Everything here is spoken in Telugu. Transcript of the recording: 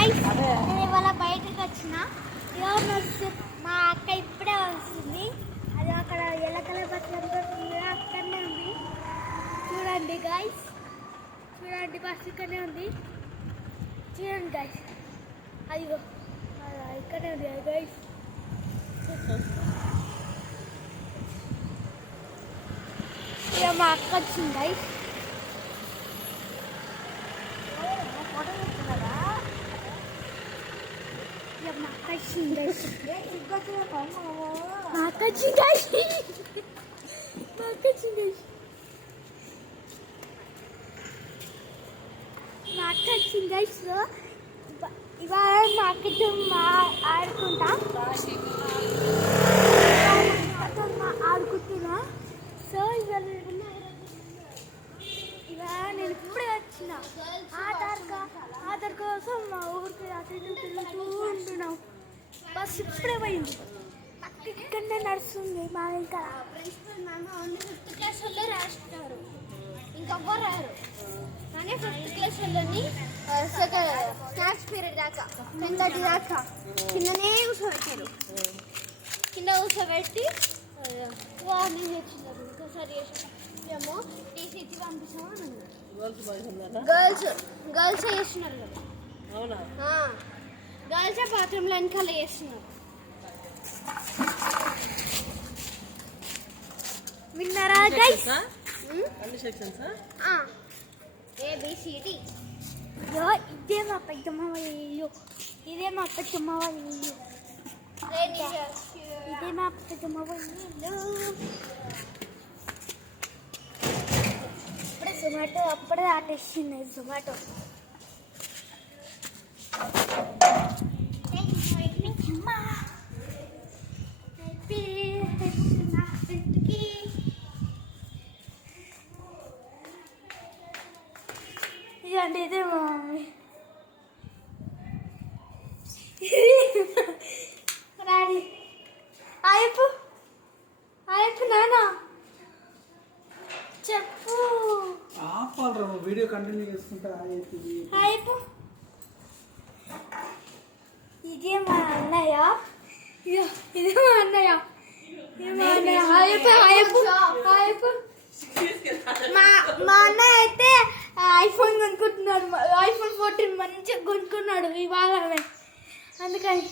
గైస్ నేను ఇవాళ బయటకు వచ్చిన మా అక్క ఇప్పుడే వస్తుంది. అది అక్కడ ఎల్లకల బస్సు అక్కడనే ఉంది. చూడండి గైస్, చూడండి బస్సు ఇక్కడనే ఉంది. చూడండి గైస్, అయ్యో ఇక్కడే ఉంది గైస్. ఇక మా అక్క వచ్చింది గైస్. ఇవాళ మా అక్కతో ఆడుకుంటున్నా. సో ఇవాళ నేను ఇప్పుడే వచ్చిన ఆధార్ కోసం మా ఊరికి అటు తిరుగుతూ ఉంటున్నాం. బస్ ఇప్పుడే పోయింది. అక్క ఇక్కడనే నడుస్తుంది. మా ఇంకా principal ma'am only 5th class వాళ్ళు రాస్తున్నారు, ఇంకెవ్వరు రారు. కానీ 5th క్లాస్ వాళ్ళని స్నాక్స్ పీరియడ్ దాకా 10:30 దాకా కిందనే కూర్చోబెట్టారు. కింద కూర్చోబెట్టి వార్నింగ్ వచ్చినారు. ఇంకోసారి ఏమో టీసీ ఇచ్చి పంపిస్తామని అన్నారు. గర్ల్స్ చేస్తున్నారు కదా, గర్ల్సే బాత్రూంలో వెనకాల చేస్తున్నారు. విన్నారా గైస్? ABCD. ఇదే మా పెద్దమ్మ వాళ్ళు, ఇదే మా పెద్దమ్మ వాళ్ళు, ఇదే మా పెద్దమ్మ వాళ్ళు. ఇప్పుడే జొమాటో అప్పుడే ఆటేసింది జొమాటో. ఇదండి ఇదే మా మమ్మీ. రాడి ఆయప్పు నాన్న చెప్పు. వీడియో కంటిన్యూ చేసుకుంటా. ఆయప్పు ఇదే మా అన్నయ్య, ఇదే మా అన్నయ్య, మా అన్నయ్య అయితే ఐఫోన్ కొనుక్కుంటున్నాడు. iPhone 14 మంచిగా కొనుక్కున్నాడు ఇవాళ. అందుకని